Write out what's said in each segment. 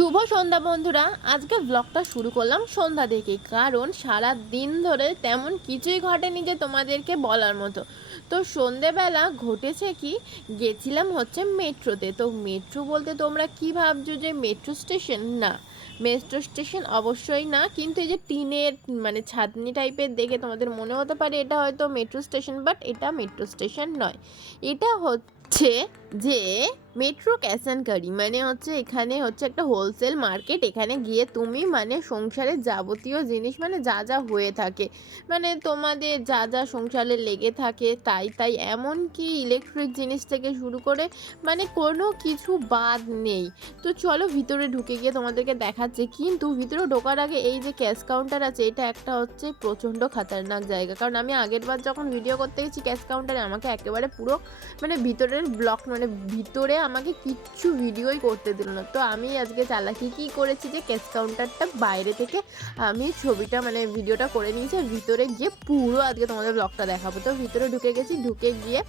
শুভ সন্ধ্যা বন্ধুরা। আজকে ব্লগটা শুরু করলাম সন্ধ্যা থেকে, কারণ সারা দিন ধরে তেমন কিছুই ঘটেনি যে তোমাদেরকে বলার মতো। তো সন্ধেবেলা ঘটেছে কি? গেছিলাম হচ্ছে মেট্রোতে। তো মেট্রো বলতে তোমরা কি ভাবছ যে মেট্রো স্টেশন? না, মেট্রো স্টেশন অবশ্যই না, কিন্তু এই যে টিনের মানে ছাদনি টাইপের দেখে তোমাদের মনে হতে পারে এটা হয়তো মেট্রো স্টেশন, বাট এটা মেট্রো স্টেশন নয়। এটা হচ্ছে যে মেট্রো ক্যাশ অ্যান্ড কারি মানে হচ্ছে এখানে হচ্ছে একটা হোলসেল মার্কেট, এখানে গিয়ে তুমি মানে সংসারের যাবতীয় জিনিস মানে যা যা হয়ে থাকে মানে তোমাদের যা যা সংসারে লেগে থাকে তাই তাই এমন কি ইলেকট্রিক জিনিস থেকে শুরু করে মানে কোনো কিছু বাদ নেই। তো চলো ভিতরে ঢুকে গিয়ে তোমাদেরকে দেখাচ্ছে। কিন্তু ভিতরে ঢোকার আগে এই যে ক্যাশ কাউন্টার আছে, এটা একটা হচ্ছে প্রচণ্ড খাতারনাক জায়গা। কারণ আমি আগের বার যখন ভিডিও করতে গেছি ক্যাশ কাউন্টারে আমাকে একেবারে পুরো মানে ভিতরের ব্লক মানে ভিতরে আমাকে কিচ্ছু ভিডিওই করতে দিল না। তো আমি আজকে চালাকি কি করেছি যে ক্যাশ কাউন্টারটা বাইরে থেকে আমি ছবিটা মানে ভিডিওটা করে নিয়েছি ভিতরে গিয়ে পুরো আজকে তোমাদের ব্লগটা দেখাবো। তো ভিতরে ঢুকে গেছি, ঢুকে গিয়ে,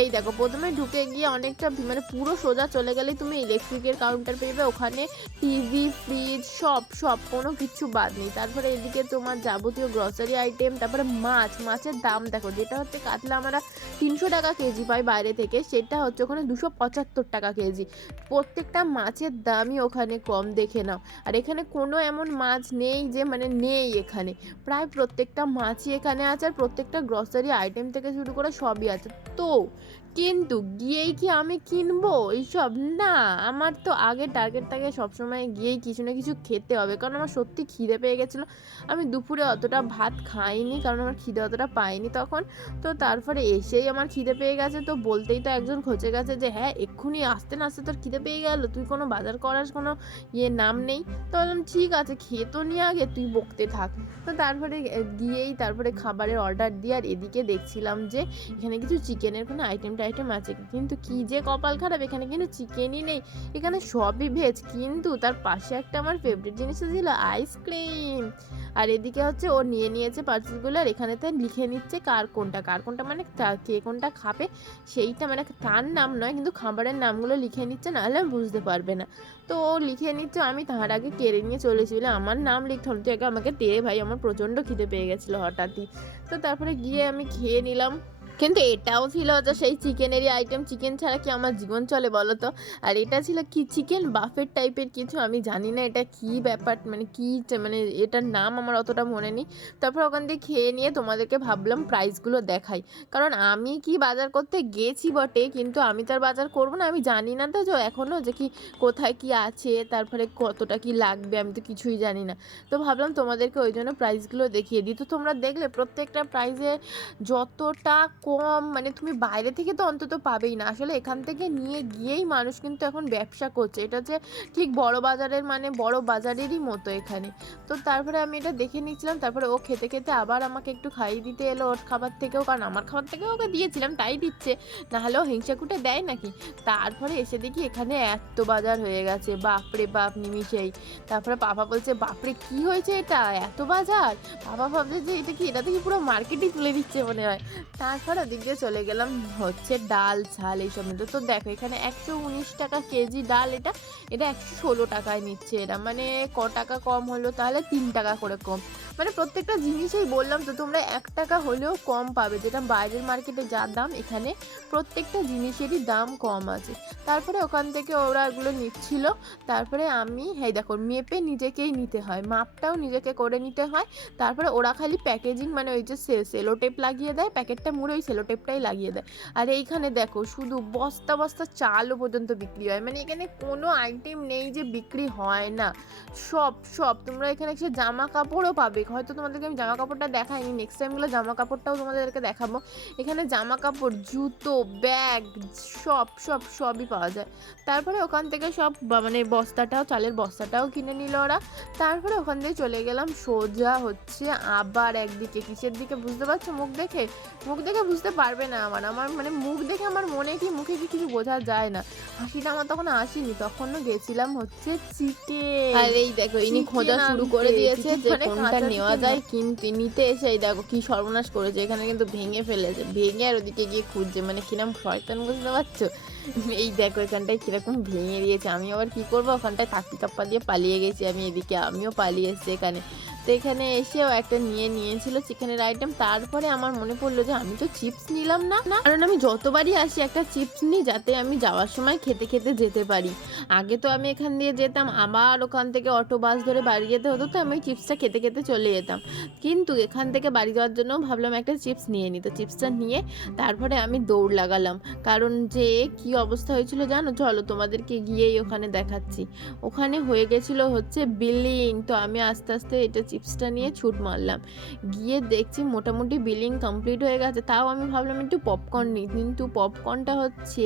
এই দেখো, প্রথমে ঢুকে গিয়ে অনেকটা মানে পুরো সোজা চলে গেলেই তুমি ইলেকট্রিকের কাউন্টার পেয়ে যাবে, ওখানে টিভি ফ্রিজ সব সব, কোনো কিছু বাদ নেই। তারপরে এদিকে তোমার যাবতীয় গ্রসারি আইটেম তারপরে মাছ, মাছের দাম দেখো, যেটা হচ্ছে কাতলা আমরা তিনশো টাকা কেজি পাই বাইরে থেকে, সেটা হচ্ছে ওখানে দুশো পঁচাত্তর টাকা কেজি। প্রত্যেকটা মাছের দামই ওখানে কম, দেখে নাও। আর এখানে কোনো এমন মাছ নেই যে মানে নেই এখানে। প্রায় প্রত্যেকটা মাছই এখানে আছে, আর প্রত্যেকটা গ্রসারি আইটেম থেকে শুরু করে সবই আছে। তো কিন্তু গিয়েই কি আমি কিনবো এইসব? না, আমার তো আগে টার্গেট থাকে সবসময় গিয়েই কিছু না কিছু খেতে হবে। কারণ আমার সত্যি খিদে পেয়ে গেছিল। আমি দুপুরে অতটা ভাত খাইনি, কারণ আমার খিদে অতটা পাইনি তখন। তো তারপরে এসেই আমার খিদে পেয়ে গেছে। তো বলতেই তো একজন খোঁজে গেছে যে হ্যাঁ এক্ষুনি আসতে না আসতে তোর খিদে পেয়ে গেল? তুই কোনো বাজার করার কোনো ইয়ে নাম নেই? তো বললাম, ঠিক আছে, খেয়ে তো নিয়ে আগে, তুই বকতে থাক। তো তারপরে গিয়েই তারপরে খাবারের অর্ডার দিয়ে আর এদিকে দেখছিলাম যে এখানে কিছু চিকেনের কোনো আইটেম টাইটেম আছে। কিন্তু কি যে কপাল খারাপ, এখানে কিন্তু চিকেনই নেই। এখানে সবই ভেজ কিন্তু তার পাশে একটা আমার ফেভারিট জিনিস ছিল আইসক্রিম আর এদিকে হচ্ছে ও নিয়ে নিয়েছে পার্সেলগুলো আর এখানে তো লিখে নিচ্ছে কার কোনটা কার কোনটা মানে কে কোনটা খাবে, সেইটা মানে তার নাম নয়, কিন্তু খাবারের নামগুলো লিখে নিচ্ছে, নাহলে বুঝতে পারবে না। তো ও লিখে নিচ্ছে, আমি তার আগে কেড়ে নিয়ে চলেছি বলে আমার নাম লিখতে হলো তুই আগে আমাকে দে ভাই, আমার প্রচণ্ড খিদে পেয়ে গেছিল হঠাৎই। তো তারপরে গিয়ে আমি খেয়ে নিলাম। কিন্তু এটাও ছিল যে সেই চিকেনেরই আইটেম চিকেন ছাড়া কি আমার জীবন চলে বলো তো? আর এটা ছিল কি চিকেন বাফেট টাইপের কিছু, আমি জানি না এটা কি ব্যাপার মানে কি মানে এটার নাম আমার অতটা মনে নেই। তারপর ওখান থেকে খেয়ে নিয়ে তোমাদেরকে ভাবলাম প্রাইসগুলো দেখাই। কারণ আমি কি বাজার করতে গেছি বটে, কিন্তু আমি তো আর বাজার করব না, আমি জানি না তো যে এখনও যে কি কোথায় কি আছে, তারপরে কতটা কি লাগবে, আমি তো কিছুই জানি না। তো ভাবলাম তোমাদেরকে ওই জন্য প্রাইসগুলো দেখিয়ে দিই। তো তোমরা দেখলে প্রত্যেকটা প্রাইসে যতটা কম মানে তুমি বাইরে থেকে তো অন্তত পাবেই না। আসলে এখান থেকে নিয়ে গিয়েই মানুষ কিন্তু এখন ব্যবসা করছে। এটা যে ঠিক বড় বাজারের মানে বড় বাজারেরই মতো এখানে। তো তারপরে আমি এটা দেখে নিচ্ছিলাম তারপরে ও খেতে খেতে আবার আমাকে একটু খাইয়ে দিতে এলো ওর খাবার থেকেও। কারণ আমার খাবার থেকেও ওকে দিয়েছিলাম, তাই দিচ্ছে। নাহলেও হিংসা কুটে দেয় নাকি? তারপরে এসে দেখি এখানে এত বাজার হয়ে গেছে। বাপরে বাপ নিমিশেই তারপরে পাপা বলছে, বাপরে, কি হয়েছে এটা? এত বাজার? বাবা ভাবছে যে এটা কি? এটা থেকে পুরো মার্কেটই তুলে দিচ্ছে মনে হয়। তারপর ওদিক দিয়ে চলে গেলাম হচ্ছে ডাল, ঝাল এইসব নিতে। তো দেখো, এখানে একশো উনিশ টাকা কেজি ডাল এটা এটা একশো ষোলো টাকায় নিচ্ছে এরা। মানে ক টাকা কম হলো, তাহলে তিন টাকা করে কম। মানে প্রত্যেকটা জিনিসেই বললাম তো তোমরা এক টাকা হলেও কম পাবে। যেটা বাইরের মার্কেটে যা দাম, এখানে প্রত্যেকটা জিনিসেরই দাম কম আছে। তারপরে ওখান থেকে ওরা এগুলো নিচ্ছিল। তারপরে আমি হ্যাঁ দেখো, মেপে নিজেকেই নিতে হয়। মাপটাও নিজেকে করে নিতে হয়। তারপরে ওরা খালি প্যাকেজিং মানে ওই যে সেলো টেপ লাগিয়ে দেয়। প্যাকেটটা মুড়ে ওই সেলো টেপটাই লাগিয়ে দেয়। আর এইখানে দেখো, শুধু বস্তা বস্তা চালও পর্যন্ত বিক্রি হয়। মানে এখানে কোনো আইটেম নেই যে বিক্রি হয় না। সব সব। তোমরা এখানে এসে জামা কাপড়ও পাবে। হয়তো তোমাদেরকে আমি জামা কাপড়টা দেখাইনি নেক্সট টাইমগুলো জামা কাপড়টাও তোমাদেরকে দেখাবো। এখানে জামা কাপড় জুতো ব্যাগ সব সব সবই পাওয়া যায়। তারপরে ওখান থেকে সব মানে বস্তাটাও চালের বস্তাটাও কিনে নিল ওরা। তারপরে ওখান থেকে চলে গেলাম সোজা হচ্ছে আবার একদিকে। কিসের দিকে বুঝতে পারছ? মুখ দেখে? মুখ দেখে বুঝতে পারবে না আমার। আমার মানে মুখ দেখে আমার মনে কি মুখে কি কিছু বোঝা যায় না। হাসিটা আমার তখন আসেনি তখনও গেছিলাম হচ্ছে চিকেন। আর এই দেখো ইনি খোঁজা শুরু করে দিয়েছে যে মানে কোনটা নেওয়া যায়, কিন্তু নিতে এসে এই দেখো কি সর্বনাশ করেছে, এখানে কিন্তু ভেঙে ফেলেছে, ভেঙে আর ওদিকে গিয়ে খুঁজছে মানে কিরম শয়তান বুঝতে পারছ? এই দেখো এখানটায় কীরকম ভেঙে দিয়েছে, আমি আবার কি করব? ওখানটায় থাকি কাপ্পা দিয়ে পালিয়ে গেছি আমি এদিকে, আমিও পালিয়ে এসেছি এখানে। তো এখানে এসেও একটা নিয়ে নিয়েছিল চিকেনের আইটেম তারপরে আমার মনে পড়ল যে আমি তো চিপস নিলাম না। না, কারণ আমি যতবারই আসি একটা চিপস নিই যাতে আমি যাওয়ার সময় খেতে খেতে যেতে পারি। আগে তো আমি এখান দিয়ে যেতাম, আবার ওখান থেকে অটো বাস ধরে বাড়ি যেতে হতো তো আমি চিপসটা খেতে খেতে চলে যেতাম। কিন্তু এখান থেকে বাড়ি যাওয়ার জন্য ভাবলাম একটা চিপস নিয়ে নিই তো চিপসটা নিয়ে তারপরে আমি দৌড় লাগালাম। কারণ যে কি অবস্থা হয়েছিল জানো? চলো তোমাদেরকে গিয়েই ওখানে দেখাচ্ছি। ওখানে হয়ে গেছিল হচ্ছে বিলিং তো আমি আস্তে আস্তে এটা চিপসটা নিয়ে ছুট মারলাম। গিয়ে দেখছি মোটামুটি বিলিং কমপ্লিট হয়ে গেছে। তাও আমি ভাবলাম একটু পপকর্ন নিই। কিন্তু পপকর্নটা হচ্ছে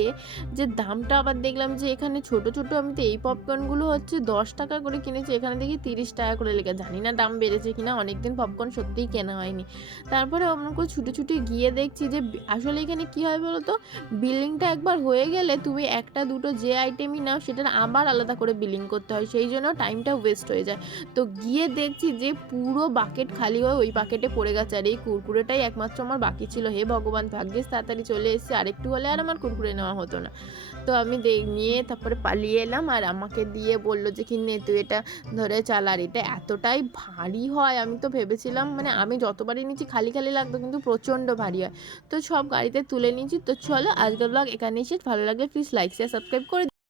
যে দামটা আবার দেখলাম যে এখানে ছোট ছোট আমি তো এই পপকর্নগুলো হচ্ছে দশ টাকা করে কিনেছি। এখানে দেখি তিরিশ টাকা করে লেগে জানি না দাম বেড়েছে কিনা। অনেকদিন পপকর্ন সত্যিই কেনা হয়নি। তারপরে করে ছুটে ছুটে গিয়ে দেখছি যে আসলে এখানে কি হয় বলো তো বিলিংটা একবার হয়ে গেলে তুমি একটা, দুটো যে আইটেমই নাও, সেটার আবার আলাদা করে বিলিং করতে হয়। সেই জন্য টাইমটা ওয়েস্ট হয়ে যায়। তো গিয়ে দেখছি যে পুরো বাকেট খালি হয়ে ওই বাকেটে পড়ে গেছে। আর এই কুরকুরেটাই একমাত্র আমার বাকি ছিল। হে ভগবান, ভাগ্যিস তাড়াতাড়ি চলে এসেছে। আরেকটু হলে আর আমার কুরকুরে নেওয়া হতো না। তো আমি নিয়ে তারপরে পালিয়ে এলাম আর আমাকে দিয়ে বলল যে কি নে তুই এটা ধরে চাল। আর এটা এতটাই ভারী হয়, আমি তো ভেবেছিলাম মানে আমি যতবারই নিচ্ছি খালি খালি লাগতো, কিন্তু প্রচণ্ড ভারী হয়। তো সব গাড়িতে তুলে নিয়েছি। তো চলো আজকের ব্লগ এখানে এসে ভালো লাগলে প্লিজ লাইক শেয়ার সাবস্ক্রাইব করে